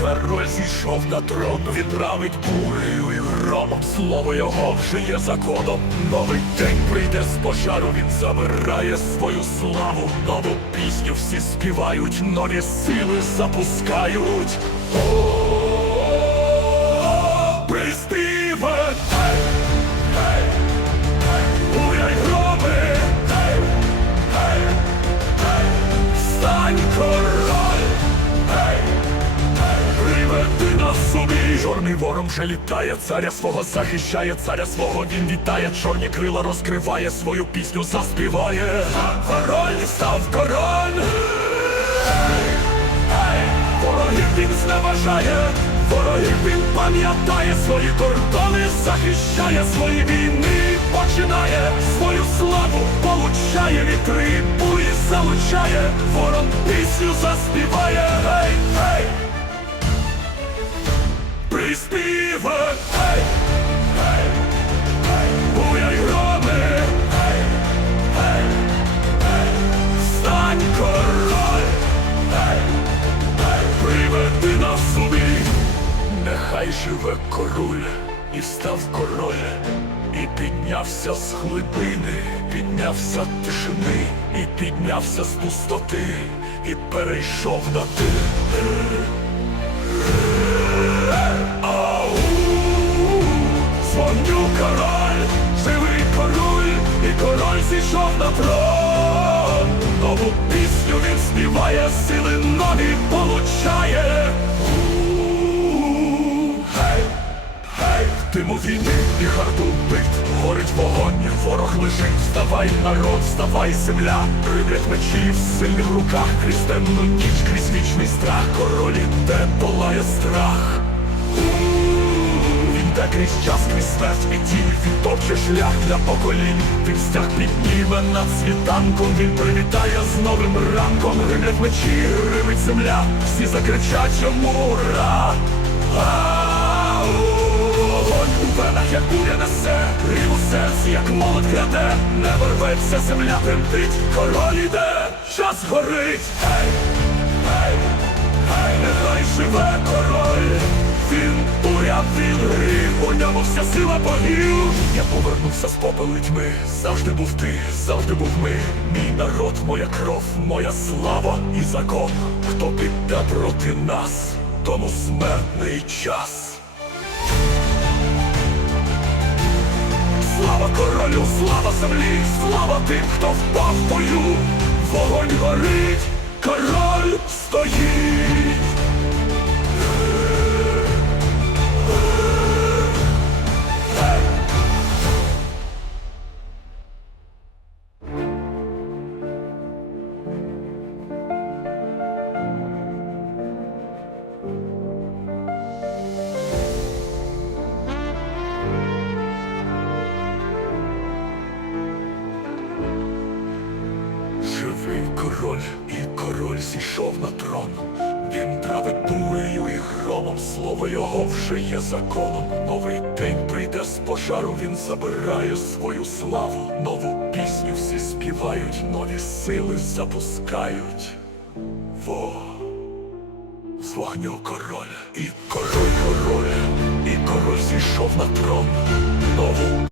король зійшов на трон, він править бурею і громом, слово його вже є законом. Новий день прийде з пожару, він забирає свою славу, нову пісню всі співають, нові сили запускають. Чорний вором вже літає, царя свого захищає, царя свого він вітає, чорні крила розкриває, свою пісню заспіває. Король став король. Ворогів він зневажає, ворогів він пам'ятає свої кордони, захищає свої війни, починає свою славу, получає вітри, бурі залучає, ворон пісню заспіває, гей, гей, гей, встань король, гей, гей, приведи нас собі, нехай живе король, і став король, і піднявся з глибини, піднявся тишини, і піднявся з пустоти, і перейшов на ти. Зійшов на трон. Нову пісню він співає, сили нові получає. Гей, гей, війни і гарду бит, горить вогонь, ворог лежить, вставай, народ, вставай, земля, Привід мечі в сильних руках, крізь темну ніч, крізь вічний страх, король іде, палає страх. Він крізь час, крізь смерть і тінь. Він топче шлях для поколінь. Він стяг підніме над світанком. Він привітає з новим ранком. Гримлять мечі, гримить земля. Всі закричать йому ура Огонь у венах, як буря несе Рів у серці, як молот гряде Не рветься земля, тремтить Король іде, час горить. Гей, гей, ньому вся сила богів. Я повернувся з попелу тьми, завжди був ти, завжди був ми. Мій народ, моя кров, моя слава і закон. Хто піде проти нас, тому смертний час. Слава королю, слава землі, слава тим, хто впав в бою. Вогонь горить, король стоїть. Живий король, і король зійшов на трон. Він править бурею і громом, слово його вже є законом. Новий день прийде з пожару, він забирає свою славу. Нову пісню всі співають, нові сили запускають. Во з вогню король, і король король, і король зійшов на трон. Нову